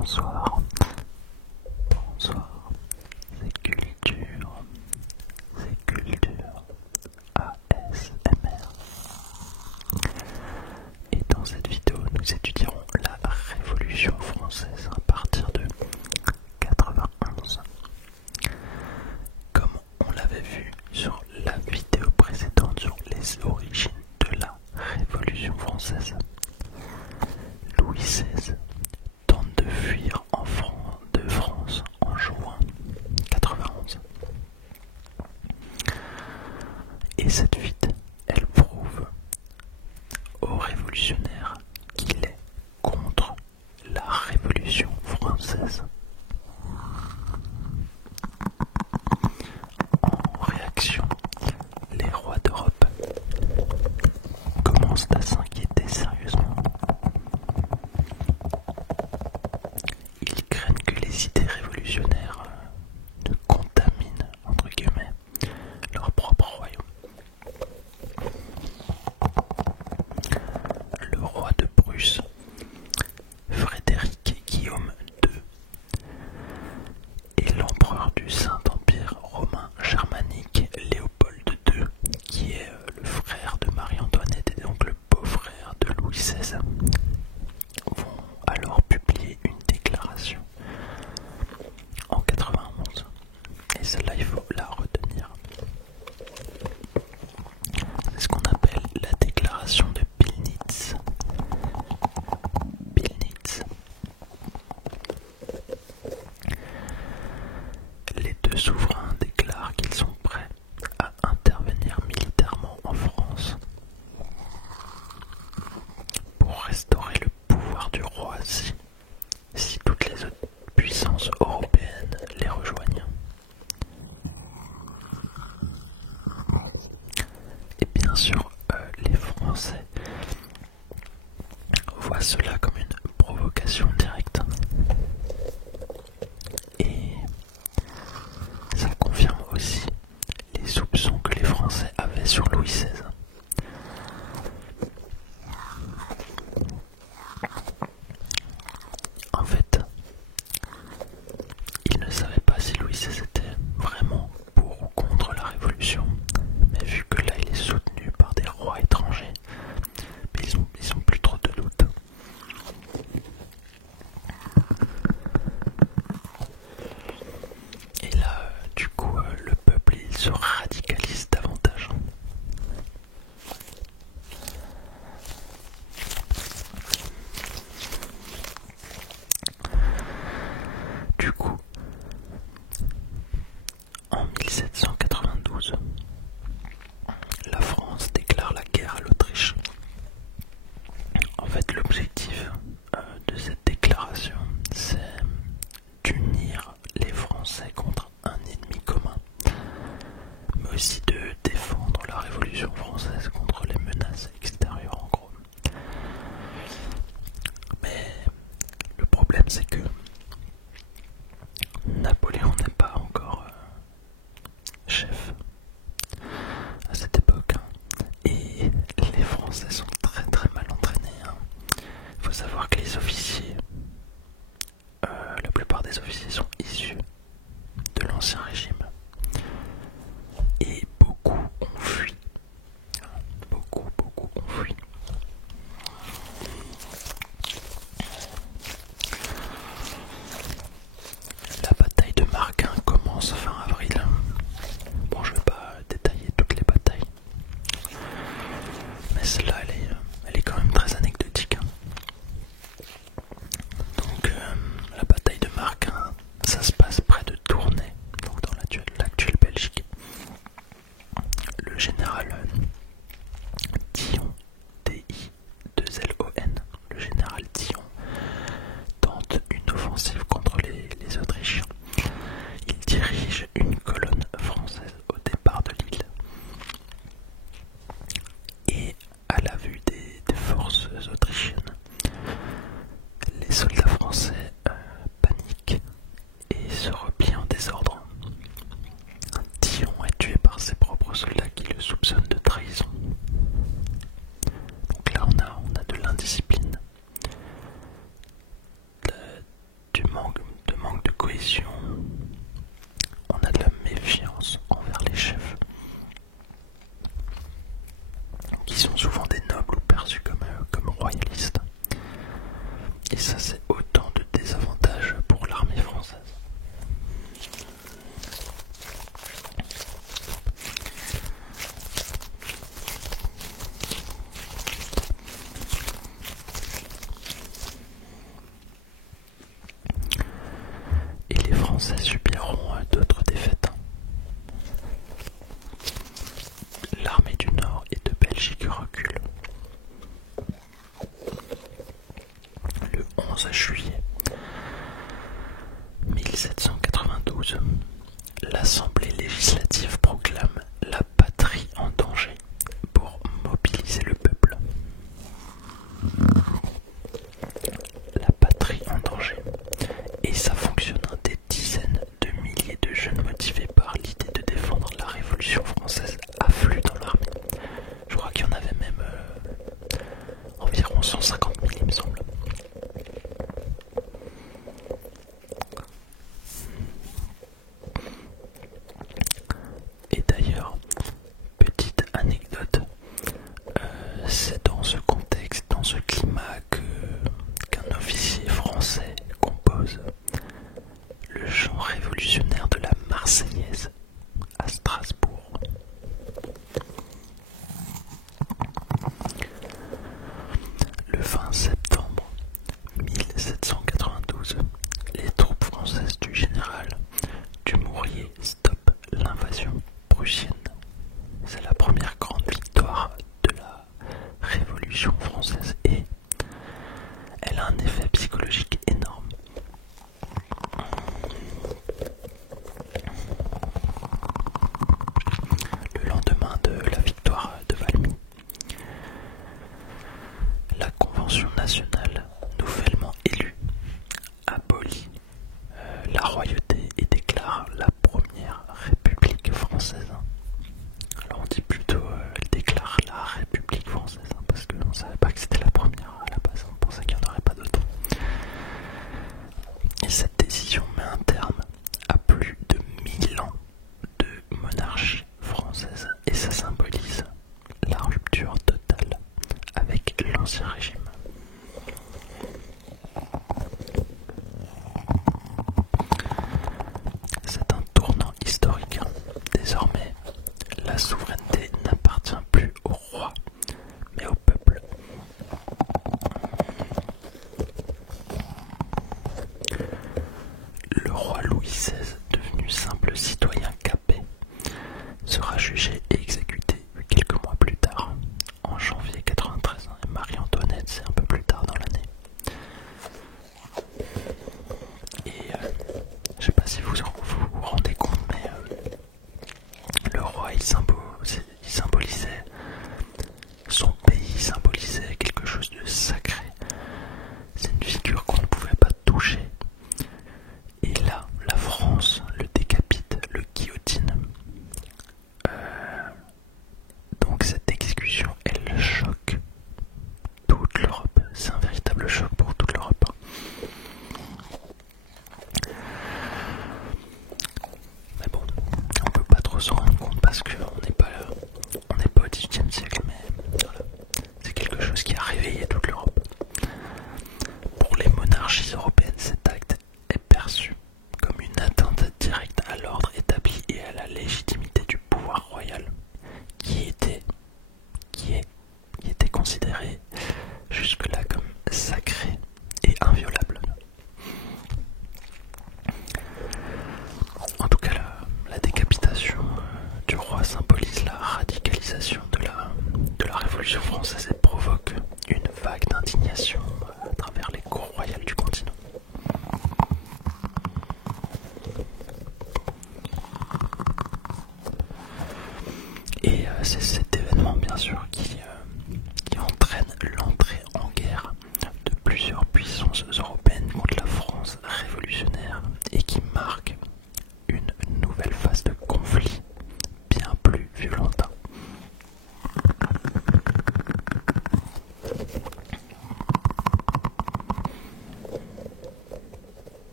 Bonsoir, bonsoir, c'est culture ASMR. Et dans cette vidéo, nous étudierons la Révolution française à partir de 91. Comme on l'avait vu sur la vidéo précédente sur les origines de la Révolution française, Louis XVI tente de fuir de France en juin 91. Et cette fuite, elle prouve aux révolutionnaires qu'il est contre la Révolution française. En réaction, les rois d'Europe commencent à s'inquiéter sérieusement. Ils craignent que les idées révolutionnaires ne contaminent, entre guillemets, leur propre royaume. Le roi de Prusse, Frédéric Guillaume II, et l'empereur du Saint-Empire romain germanique, Léopold II, qui est le frère de Marie-Antoinette et donc le beau-frère de Louis XVI, vont alors publier une déclaration en 91. Et celle-là, il faut la retenir. C'est ce qu'on appelle la déclaration de Pillnitz. Les deux souverains déclarent qu'ils sont prêts à intervenir militairement en France pour restaurer le pouvoir du roi si toutes les autres puissances européennes les rejoignent. Et bien sûr, les Français voient cela comme une provocation directe. Et ça confirme aussi les soupçons que les Français avaient sur Louis XVI. En fait, ils ne savaient pas si Louis XVI était vraiment pour ou contre la Révolution, mais vu que là il est soutenu par des rois étrangers, ils ont plus trop de doutes. Et là, du coup, le peuple il se radicalise davantage. Du coup, en 1792, la France déclare la guerre à l'Autriche. En fait, l'objectif de cette déclaration, c'est d'unir les Français contre un ennemi commun, mais aussi de défendre la Révolution française contre les menaces extérieures, en gros. Mais le problème, c'est que Napoléon n'est pas encore chef à cette époque, et les Français sont très très mal entraînés. Il faut savoir que les officiers, la plupart des officiers sont issus de l'Ancien Régime, et beaucoup ont fui. Beaucoup ont fui. La bataille de Marquin commence fin avril. Bon, je vais pas détailler toutes les batailles, mais celle-là, elle est quand même très anecdotique. Donc, la bataille de Marquin, ça se passe près de Tournai, donc dans l'actuelle Belgique. Le général Dion, D-I-2-L-O-N, le général Dion, tente une offensive contre les Autrichiens. Il dirige une colonne française au départ de l'île. Et à la vue des forces autrichiennes, les soldats français paniquent et se replient en désordre. Dion est tué par ses propres soldats qui le soupçonnent de trahison. Donc là on a de l'indiscipline, division, on a de la méfiance envers les chefs, qui sont souvent des nobles ou perçus comme royalistes. Et ça, c'est autant de désavantages pour l'armée française. Et les Français subiront d'autres défaites. L'armée du Nord et de Belgique recule. Le 11 juillet 1792, l'Assemblée législative proclame la patrie en danger pour mobiliser le peuple. La patrie en danger. Et ça fonctionne, des dizaines de milliers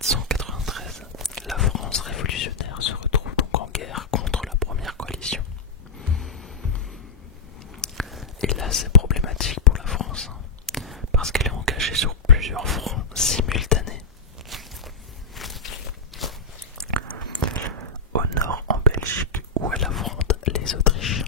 1793, la France révolutionnaire se retrouve donc en guerre contre la première coalition. Et là, c'est problématique pour la France, parce qu'elle est engagée sur plusieurs fronts simultanés. Au nord, en Belgique, où elle affronte les Autrichiens.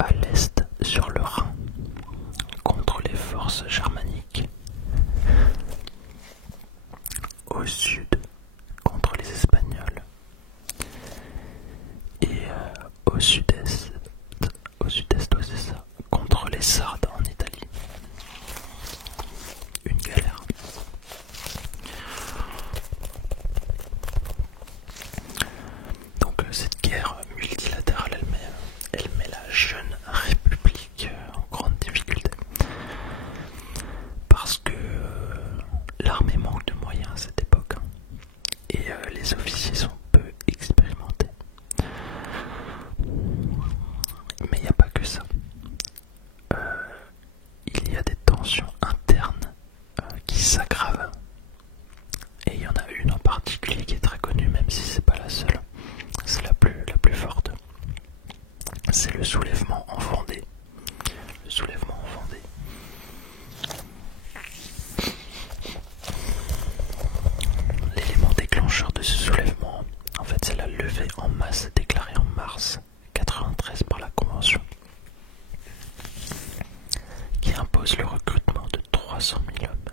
À l'est, sur le Rhin, contre les forces germaniques. Au sud, contre les Espagnols. Et au sud-est, ouais, c'est ça, contre les Sardes en Italie. Une galère. Donc cette guerre multilatérale, elle met la jeune République en grande difficulté. Parce que l'armée manque de moyens à cette époque. Et les officiers sont peu expérimentés. Mais il n'y a pas que ça. Il y a des tensions internes qui s'aggravent. Et il y en a une en particulier qui est très connue, même si c'est pas la seule. C'est la plus forte. C'est le soulèvement en Vendée. Le soulèvement en Vendée. L'élément déclencheur de ce soulèvement, en fait, c'est la levée en masse déclarée en mars 93 par la Convention, qui impose le recrutement de 300 000 hommes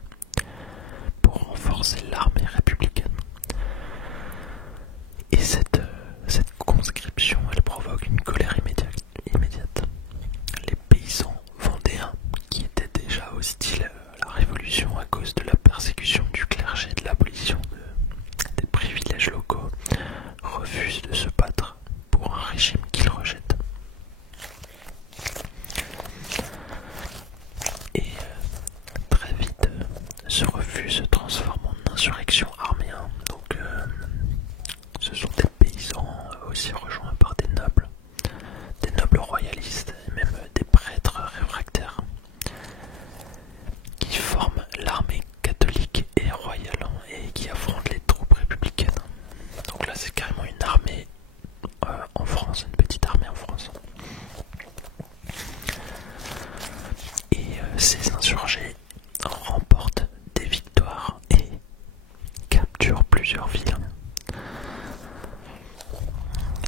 pour renforcer l'armée républicaine. Et cette conscription, elle provoque une colère immédiate. Les paysans vendéens, qui étaient déjà hostiles à la Révolution à cause de la persécution du clergé et de l'abolition des privilèges locaux, refusent de se battre pour un régime qu'ils rejettent. Et très vite, ce refus se transforme en insurrection armée. Donc ce sont des paysans aussi rejoints par des nobles royalistes et même des prêtres réfractaires qui forment l'armée catholique et royale et qui affrontent les troupes républicaines. Donc là c'est carrément une armée en France, une petite armée en France. Et ces insurgés remportent des victoires et capturent plusieurs villes.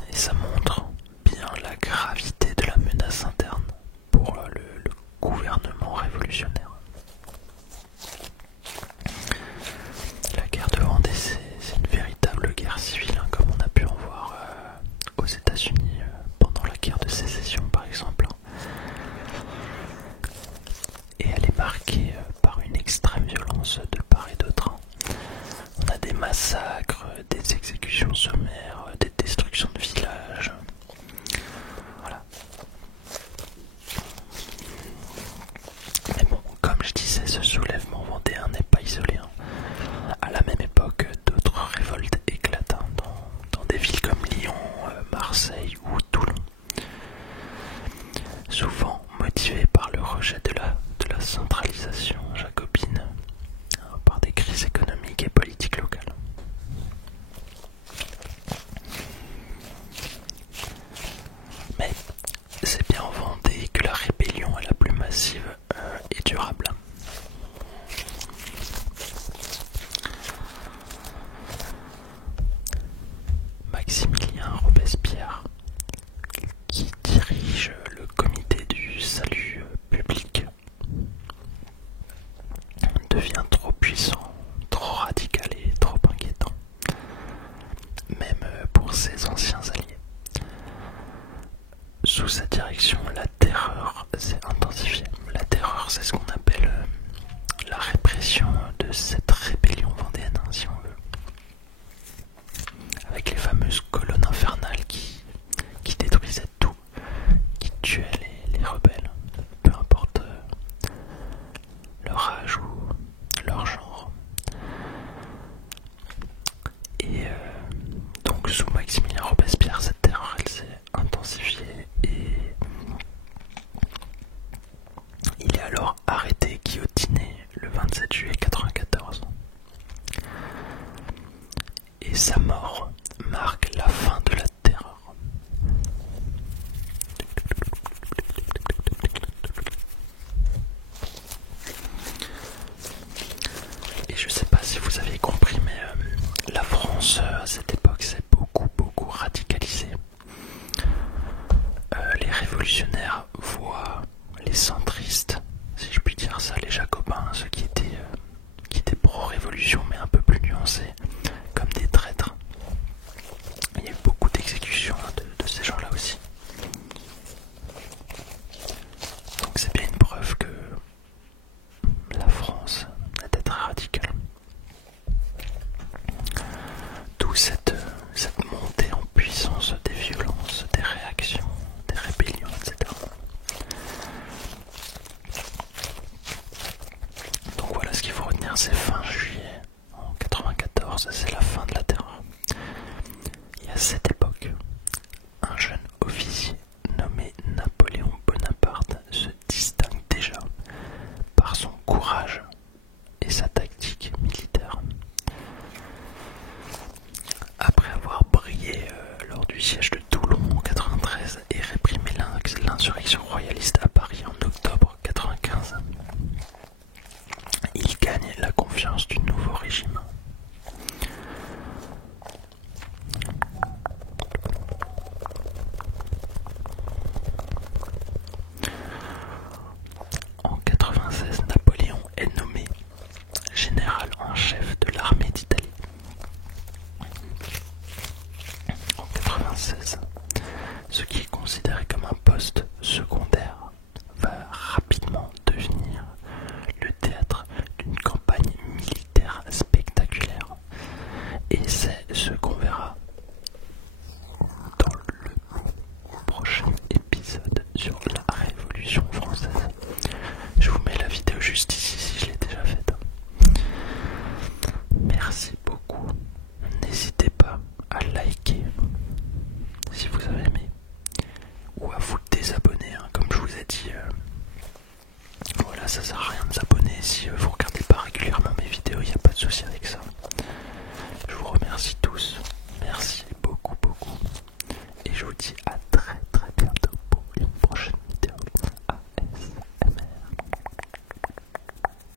Et ça montre bien la gravité de la menace interne pour le gouvernement révolutionnaire. La guerre de Vendée, c'est une véritable guerre civile, comme on a pu en voir aux États-Unis pendant la guerre de sécession par exemple. Et elle est marquée par une extrême violence de part et d'autre. On a des massacres, des exécutions sommaires, des destructions de villages. Voilà. Mais bon, comme je disais, ce soulèvement vendéen n'est pas isolé. À la même époque, d'autres révoltes éclatent dans des villes comme Lyon, Marseille ou Toulon. Souvent motivées par le rejet de la centralisation jacobine, par des crises économiques et politiques locales. sa mort marque la fin de la terreur. Et je sais pas si vous avez compris, mais la France à cette époque s'est beaucoup radicalisée. Les révolutionnaires voient les centristes, si je puis dire ça, les jacobins, ceux qui étaient pro-révolution mais un peu plus nuancés, comme des traîtres. Il y a eu beaucoup d'exécutions de ces gens-là aussi. Donc c'est bien une preuve que la France était très radicale. D'où cette montée en puissance des violences, des réactions, des rébellions, etc. Donc voilà, ce qu'il faut retenir, c'est fin juillet en 94, c'est la fin de la terreur. Et à cette époque, un jeune officier nommé Napoléon Bonaparte se distingue déjà par son courage et sa tactique militaire. Après avoir brillé lors du siège de Toulon en 93 et réprimé l'insurrection royaliste à Paris en octobre 95, il gagne la confiance du nouveau régime. En 96, Napoléon est nommé général en chef de l'armée d'Italie. En 96, ce qui est considéré comme un poste secondaire va rapidement devenir le théâtre d'une campagne militaire spectaculaire. Et c'est ce qu'on verra dans le prochain épisode sur la Révolution française. Je vous mets la vidéo juste ici si je l'ai déjà faite. Merci beaucoup. N'hésitez pas à liker si vous avez aimé ou à vous désabonner, hein. Comme je vous ai dit, voilà, ça sert à rien de s'abonner si vous regardez pas régulièrement mes vidéos, il n'y a pas de souci avec ça. Je vous remercie tous, merci beaucoup et je vous dis